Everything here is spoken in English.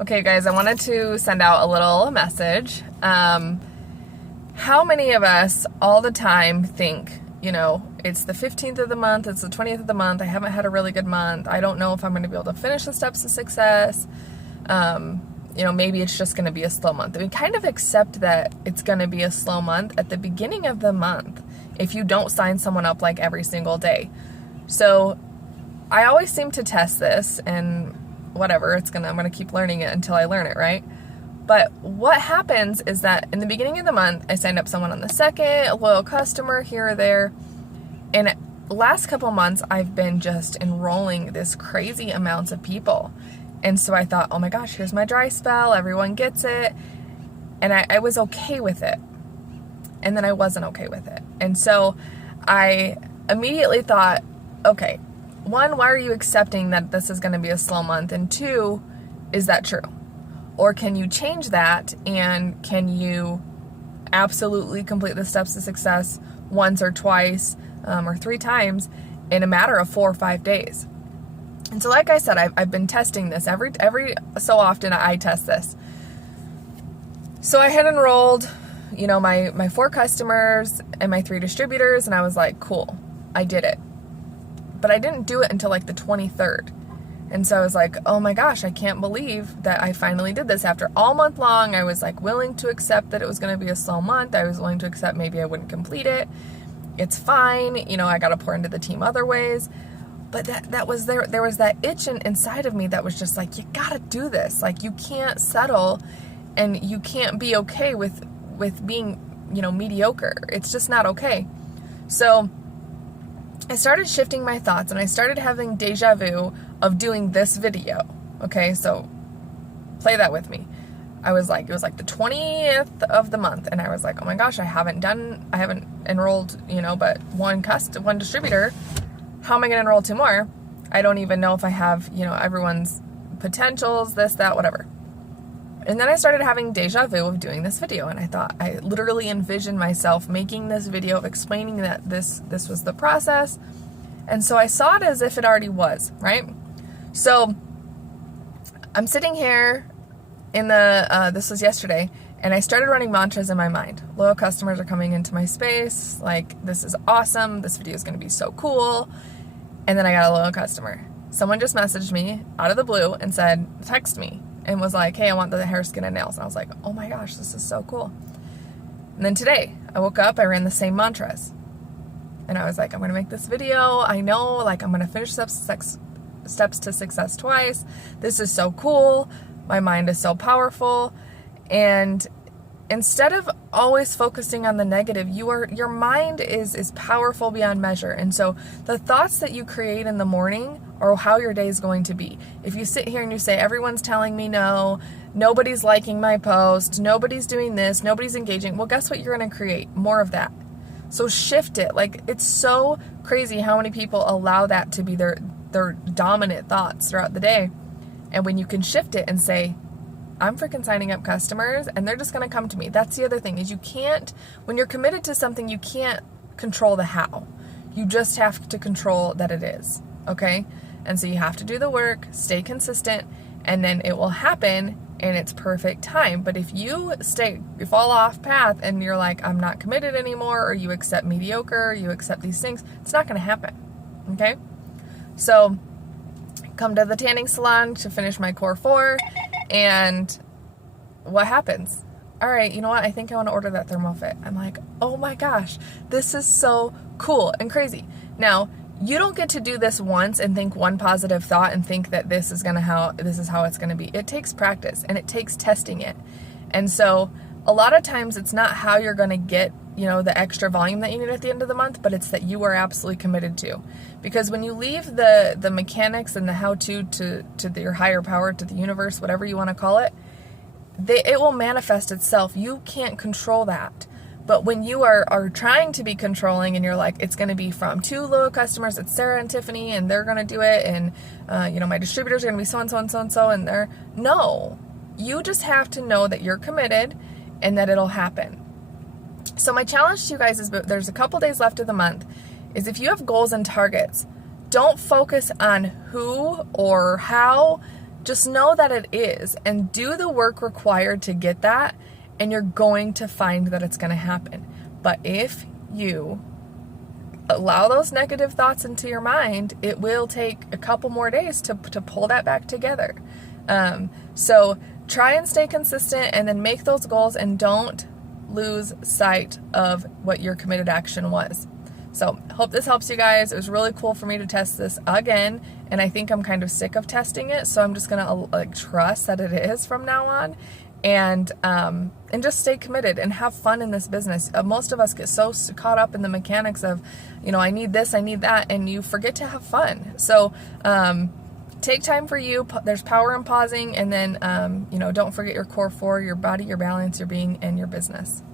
Okay, guys, I wanted to send out a little message. How many of us all the time think, it's the 15th of the month, it's the 20th of the month, I haven't had a really good month, I don't know if I'm going to be able to finish the steps to success, maybe it's just going to be a slow month. We kind of accept that it's going to be a slow month at the beginning of the month if you don't sign someone up like every single day. So I always seem to test this, and whatever, I'm going to keep learning it until I learn it, right? But what happens is that in the beginning of the month, I signed up someone on the 2nd, a loyal customer here or there. And last couple months, I've been just enrolling this crazy amounts of people. And so I thought, oh my gosh, here's my dry spell. Everyone gets it. And I was okay with it. And then I wasn't okay with it. And so I immediately thought, okay, one, why are you accepting that this is going to be a slow month? And two, is that true? Or can you change that, and can you absolutely complete the steps to success once or twice or 3 times in a matter of 4 or 5 days? And so like I said, I've been testing this. Every so often I test this. So I had enrolled, my 4 customers and my 3 distributors, and I was like, cool, I did it. But I didn't do it until like the 23rd. And so I was like, oh my gosh, I can't believe that I finally did this. After all month long, I was like willing to accept that it was going to be a slow month. I was willing to accept maybe I wouldn't complete it. It's fine. I got to pour into the team other ways. But that was there was that itch inside of me that was just like, you got to do this. Like, you can't settle, and you can't be okay with being, mediocre. It's just not okay. So I started shifting my thoughts, and I started having deja vu of doing this video. Okay, so play that with me. It was like the 20th of the month, and I was like, oh my gosh, I haven't enrolled, but one distributor. How am I going to enroll 2 more? I don't even know if I have, everyone's potentials, this, that, whatever. And then I started having deja vu of doing this video, and I literally envisioned myself making this video of explaining that this was the process. And so I saw it as if it already was, right? So I'm sitting here this was yesterday, and I started running mantras in my mind. Loyal customers are coming into my space. Like, this is awesome. This video is going to be so cool. And then I got a loyal customer. Someone just messaged me out of the blue and text me. And was like, hey, I want the hair, skin, and nails. And I was like, oh my gosh, this is so cool. And then today, I woke up, I ran the same mantras. And I was like, I'm going to make this video. I know, I'm going to finish steps to success twice. This is so cool. My mind is so powerful. And instead of always focusing on the negative, your mind is powerful beyond measure. And so the thoughts that you create in the morning or how your day is going to be. If you sit here and you say, everyone's telling me no, nobody's liking my post, nobody's doing this, nobody's engaging, well, guess what you're going to create? More of that. So shift it. It's so crazy how many people allow that to be their dominant thoughts throughout the day. And when you can shift it and say, I'm freaking signing up customers, and they're just going to come to me. That's the other thing, is when you're committed to something, you can't control the how. You just have to control that it is. Okay? And so you have to do the work, stay consistent, and then it will happen in its perfect time. But if you fall off path and you're like, I'm not committed anymore, or you accept mediocre, you accept these things, it's not going to happen. Okay? So come to the tanning salon to finish my core 4, and what happens? All right, you know what? I think I want to order that ThermoFit. I'm like, oh my gosh, this is so cool and crazy. Now, you don't get to do this once and think one positive thought and think that this is how it's going to be. It takes practice, and it takes testing it. And so a lot of times it's not how you're going to get, the extra volume that you need at the end of the month, but it's that you are absolutely committed to. Because when you leave the mechanics and the how-to your higher power, to the universe, whatever you want to call it, it will manifest itself. You can't control that. But when you are trying to be controlling, and you're like, it's going to be from 2 loyal customers, it's Sarah and Tiffany, and they're going to do it, and my distributors are going to be so-and-so and so-and-so, and they're... No. You just have to know that you're committed and that it'll happen. So my challenge to you guys is, there's a couple days left of the month, is if you have goals and targets, don't focus on who or how Just know that it is, and do the work required to get that, and you're going to find that it's going to happen. But if you allow those negative thoughts into your mind, it will take a couple more days to pull that back together. So try and stay consistent, and then make those goals, and don't lose sight of what your committed action was. So hope this helps you guys. It was really cool for me to test this again, and I think I'm kind of sick of testing it, so I'm just gonna trust that it is from now on, and just stay committed and have fun in this business. Most of us get so caught up in the mechanics of, I need this, I need that, and you forget to have fun. So take time for you. There's power in pausing, and then don't forget your core 4: your body, your balance, your being, and your business.